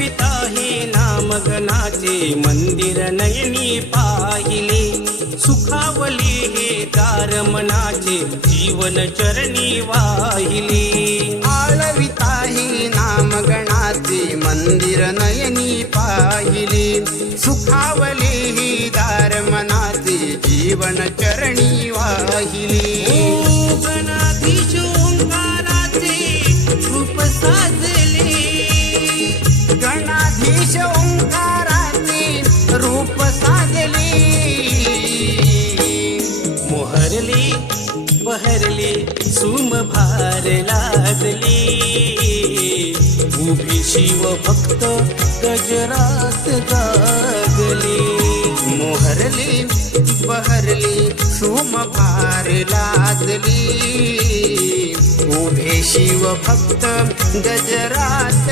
आळविता हे नामगणाचे मंदिर नयनी पाहिले, सुखावले हे दार मनाचे जीवन चरणी वाहिले. आळविता हे नामगणाचे मंदिर नयनी पाहिले, सुखावले हे दार मनाचे जीवन चरणी वाहिले. गणाधीश ओंकाराचे रूप साजले, गणाधीश ओंकाराचे रूप साजले. मोहरले बहरले सुमभार लादले, उभी शिव भक्त गजरात गागले. मोहरले बहरले सुमभार लादली, उभे शिव भक्त गजरात